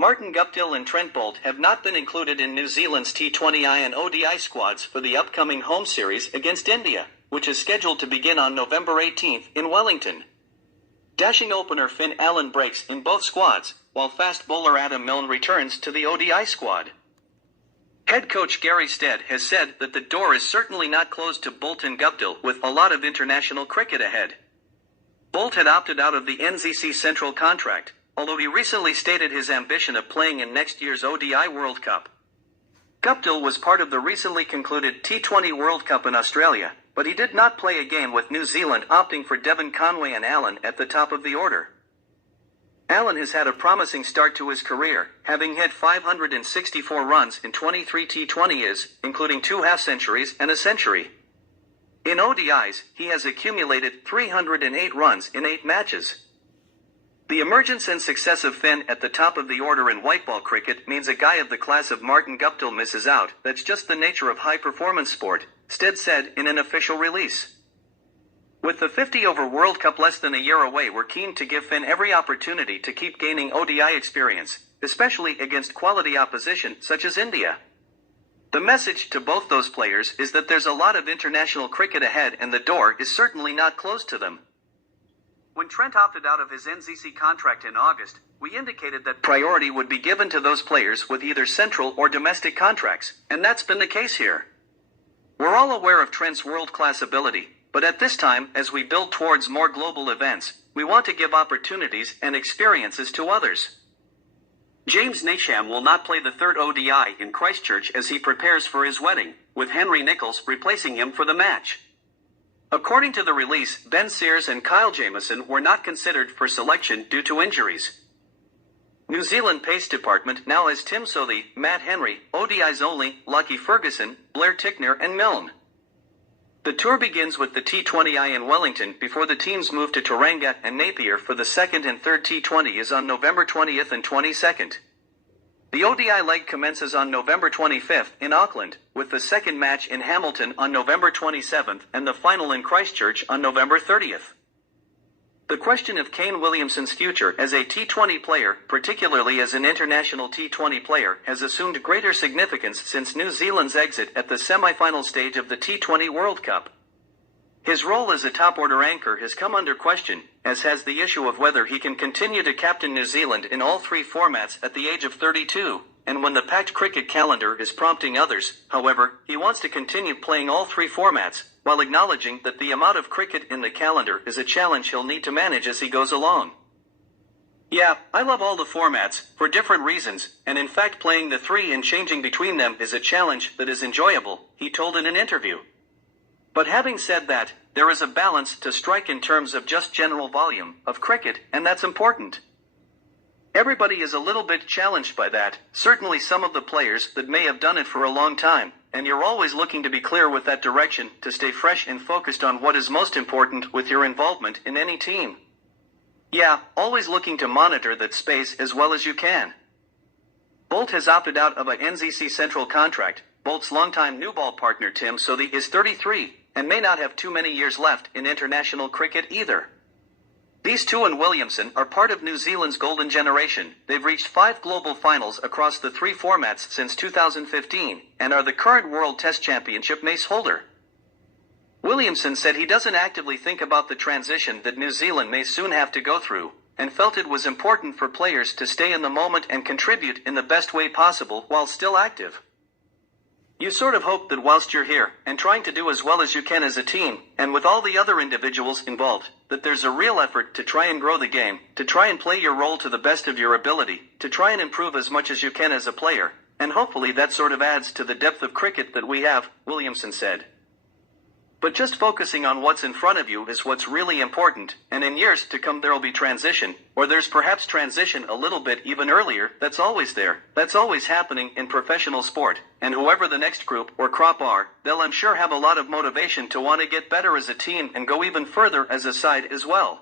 Martin Guptill and Trent Boult have not been included in New Zealand's T20I and ODI squads for the upcoming home series against India, which is scheduled to begin on November 18th in Wellington. Dashing opener Finn Allen breaks in both squads, while fast bowler Adam Milne returns to the ODI squad. Head coach Gary Stead has said that the door is certainly not closed to Boult and Guptill, with a lot of international cricket ahead. Boult had opted out of the NZC Central contract, although he recently stated his ambition of playing in next year's ODI World Cup. Guptill was part of the recently concluded T20 World Cup in Australia, but he did not play a game with New Zealand, opting for Devon Conway and Allen at the top of the order. Allen has had a promising start to his career, having hit 564 runs in 23 T20s, including 2 half-centuries and a century. In ODIs, he has accumulated 308 runs in 8 matches. The emergence and success of Finn at the top of the order in whiteball cricket means a guy of the class of Martin Guptill misses out. That's just the nature of high-performance sport, Stead said in an official release. With the 50-over World Cup less than a year away, we're keen to give Finn every opportunity to keep gaining ODI experience, especially against quality opposition such as India. The message to both those players is that there's a lot of international cricket ahead and the door is certainly not closed to them. When Trent opted out of his NZC contract in August, we indicated that priority would be given to those players with either central or domestic contracts, and that's been the case here. We're all aware of Trent's world-class ability, but at this time, as we build towards more global events, we want to give opportunities and experiences to others. James Nasham will not play the third ODI in Christchurch as he prepares for his wedding, with Henry Nicholls replacing him for the match. According to the release, Ben Sears and Kyle Jamieson were not considered for selection due to injuries. New Zealand Pace Department now has Tim Southee, Matt Henry, ODIs only, Lockie Ferguson, Blair Tickner and Milne. The tour begins with the T20I in Wellington before the teams move to Tauranga and Napier for the second and third T20s on November 20th and 22nd. The ODI leg commences on November 25th in Auckland, with the second match in Hamilton on November 27th and the final in Christchurch on November 30th. The question of Kane Williamson's future as a T20 player, particularly as an international T20 player, has assumed greater significance since New Zealand's exit at the semi-final stage of the T20 World Cup. His role as a top-order anchor has come under question, as has the issue of whether he can continue to captain New Zealand in all 3 formats at the age of 32, and when the packed cricket calendar is prompting others. However, he wants to continue playing all 3 formats, while acknowledging that the amount of cricket in the calendar is a challenge he'll need to manage as he goes along. Yeah, I love all the formats, for different reasons, and in fact playing the 3 and changing between them is a challenge that is enjoyable, he told in an interview. But having said that, there is a balance to strike in terms of just general volume of cricket, and that's important. Everybody is a little bit challenged by that, certainly some of the players that may have done it for a long time, and you're always looking to be clear with that direction, to stay fresh and focused on what is most important with your involvement in any team. Yeah, always looking to monitor that space as well as you can. Boult has opted out of a NZC Central contract. Boult's longtime new ball partner Tim Southee is 33, and may not have too many years left in international cricket either. These two and Williamson are part of New Zealand's golden generation. They've reached 5 global finals across the 3 formats since 2015, and are the current World Test Championship mace holder. Williamson said he doesn't actively think about the transition that New Zealand may soon have to go through, and felt it was important for players to stay in the moment and contribute in the best way possible while still active. You sort of hope that whilst you're here, and trying to do as well as you can as a team, and with all the other individuals involved, that there's a real effort to try and grow the game, to try and play your role to the best of your ability, to try and improve as much as you can as a player, and hopefully that sort of adds to the depth of cricket that we have, Williamson said. But just focusing on what's in front of you is what's really important, and in years to come there'll be transition, or there's perhaps transition a little bit even earlier. That's always there. That's always happening in professional sport, and whoever the next group or crop are, they'll I'm sure have a lot of motivation to want to get better as a team and go even further as a side as well.